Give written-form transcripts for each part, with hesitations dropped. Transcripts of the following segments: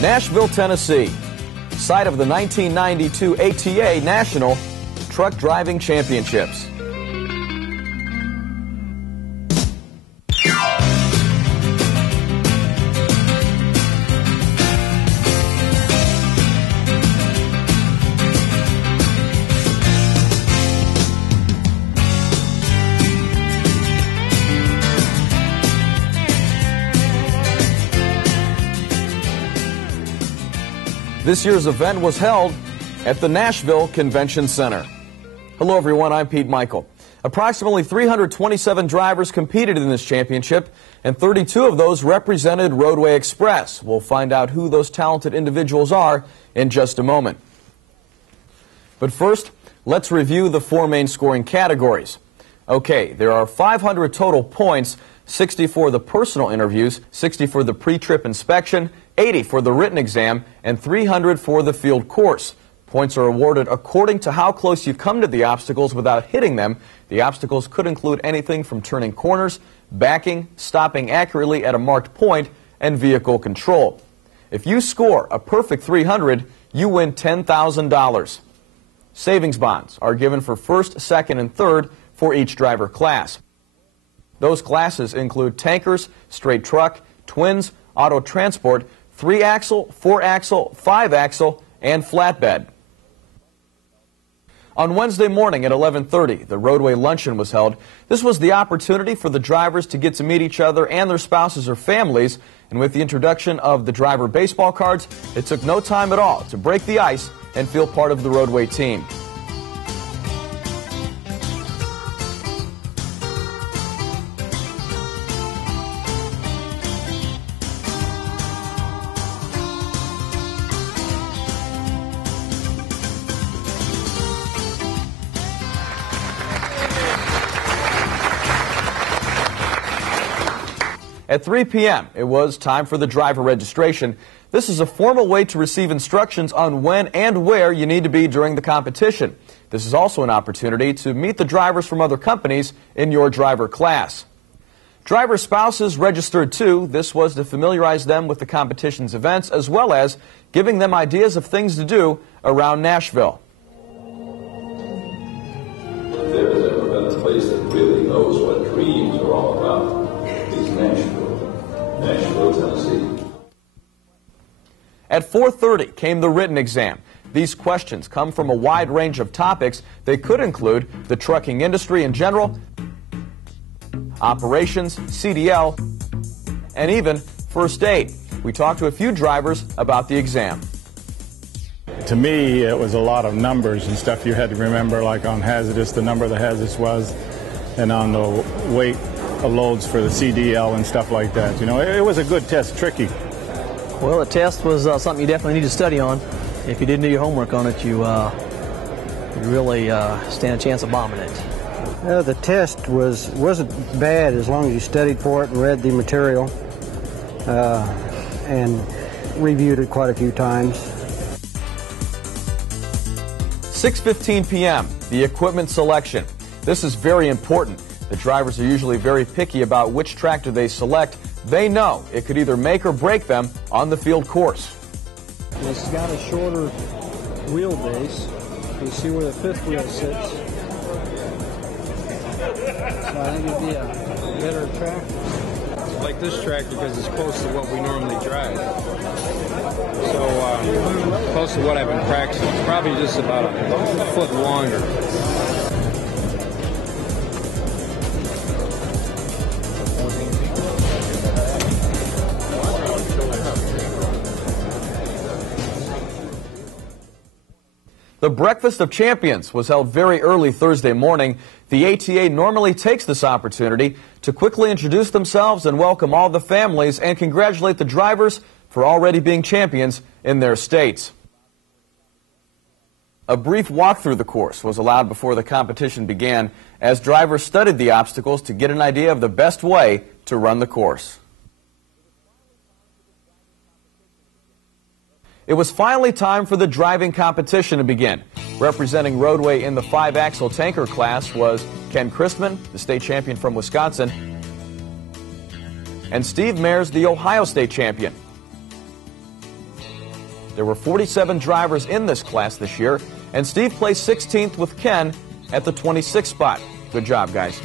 Nashville, Tennessee, site of the 1992 ATA National Truck Driving Championships. This year's event was held at the Nashville Convention Center. Hello everyone, I'm Pete Michael. Approximately 327 drivers competed in this championship, and 32 of those represented Roadway Express. We'll find out who those talented individuals are in just a moment. But first, let's review the four main scoring categories. Okay, there are 500 total points, 60 for the personal interviews, 60 for the pre-trip inspection, 80 for the written exam, and 300 for the field course. Points are awarded according to how close you come to the obstacles without hitting them. The obstacles could include anything from turning corners, backing, stopping accurately at a marked point, and vehicle control. If you score a perfect 300, you win $10,000. Savings bonds are given for first, second, and third for each driver class. Those classes include tankers, straight truck, twins, auto transport, 3-axle, 4-axle, 5-axle, and flatbed. On Wednesday morning at 11:30, the Roadway Luncheon was held. This was the opportunity for the drivers to get to meet each other and their spouses or families. And with the introduction of the driver baseball cards, it took no time at all to break the ice and feel part of the Roadway team. At 3 p.m., it was time for the driver registration. This is a formal way to receive instructions on when and where you need to be during the competition. This is also an opportunity to meet the drivers from other companies in your driver class. Driver spouses registered too. This was to familiarize them with the competition's events as well as giving them ideas of things to do around Nashville. If there has ever been a place that really knows what dreams are all about, it's Nashville, Tennessee. At 4:30 came the written exam. These questions come from a wide range of topics. They could include the trucking industry in general, operations, CDL, and even first aid. We talked to a few drivers about the exam. To me, it was a lot of numbers and stuff you had to remember, like on hazardous, the number of the hazardous was, and on the weight of loads for the CDL and stuff like that. You know, it was a good test, tricky. Well, the test was something you definitely need to study on. If you didn't do your homework on it, you really stand a chance of bombing it. The test wasn't bad as long as you studied for it and read the material and reviewed it quite a few times. 6:15 p.m., the equipment selection. This is very important. The drivers are usually very picky about which tractor they select. They know it could either make or break them on the field course. It's got a shorter wheelbase. You see where the fifth wheel sits. So I think it'd be a better tractor. I like this tractor because it's close to what we normally drive. So close to what I've been practicing. It's probably just about a foot longer. The Breakfast of Champions was held very early Thursday morning. The ATA normally takes this opportunity to quickly introduce themselves and welcome all the families and congratulate the drivers for already being champions in their states. A brief walk through the course was allowed before the competition began as drivers studied the obstacles to get an idea of the best way to run the course. It was finally time for the driving competition to begin. Representing Roadway in the 5-axle tanker class was Ken Christman, the state champion from Wisconsin, and Steve Mayers, the Ohio state champion. There were 47 drivers in this class this year, and Steve placed 16th with Ken at the 26th spot. Good job, guys.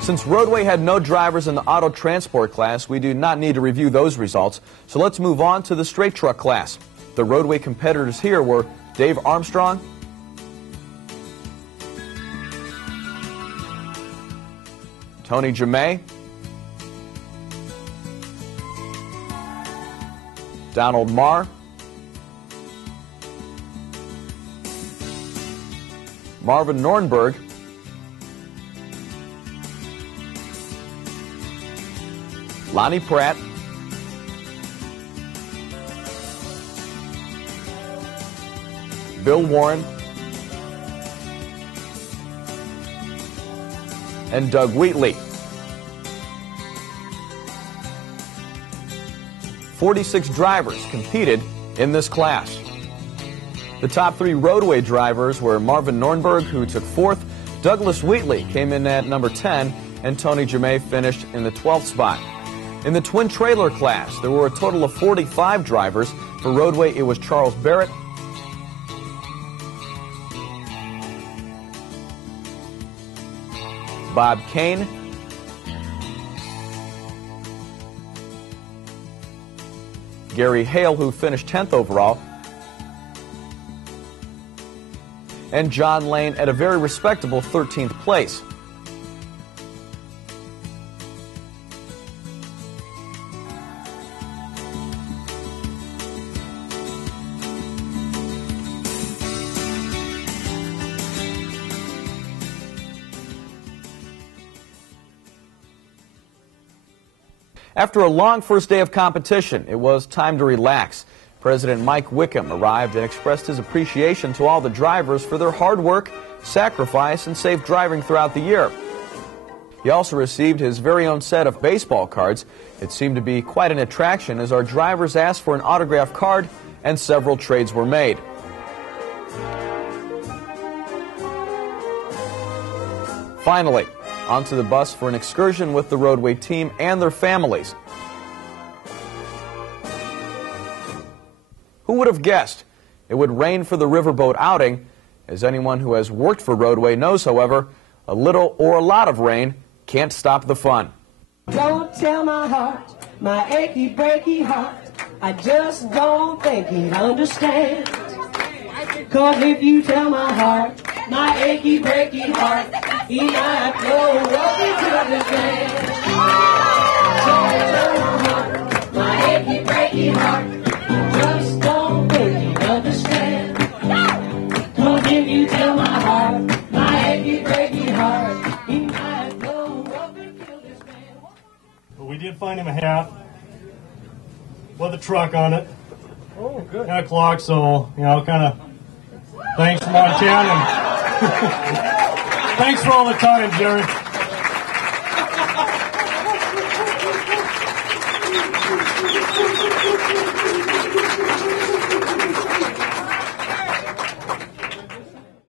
Since Roadway had no drivers in the auto transport class, we do not need to review those results. So let's move on to the straight truck class. The Roadway competitors here were Dave Armstrong, Tony Jamay, Donald Marr, Marvin Nornberg, Lonnie Pratt, Bill Warren, and Doug Wheatley. 46 drivers competed in this class. The top 3 Roadway drivers were Marvin Nornberg, who took 4th, Douglas Wheatley came in at number 10, and Tony Jamay finished in the 12th spot. In the twin trailer class, there were a total of 45 drivers. For Roadway, it was Charles Barrett, Bob Kane, Gary Hale, who finished 10th overall, and John Lane at a very respectable 13th place. After a long first day of competition, it was time to relax. President Mike Wickham arrived and expressed his appreciation to all the drivers for their hard work, sacrifice, and safe driving throughout the year. He also received his very own set of baseball cards. It seemed to be quite an attraction as our drivers asked for an autographed card and several trades were made. Finally, onto the bus for an excursion with the Roadway team and their families. Who would have guessed it would rain for the riverboat outing? As anyone who has worked for Roadway knows, however, a little or a lot of rain can't stop the fun. Don't tell my heart, my achy breaky heart, I just don't think he'd understand. 'Cause if you tell my heart, my achy breaky heart, he might blow up into the sand. Don't tell my heart, my achy breaky heart, I just don't think he'd understand. 'Cause if you tell my heart, my achy breaky heart, he might blow up and kill this man. But we did find him a hat with a truck on it. Oh, good. And a clock, so, you know, kind of thanks, Montana. Thanks for all the time, Jerry.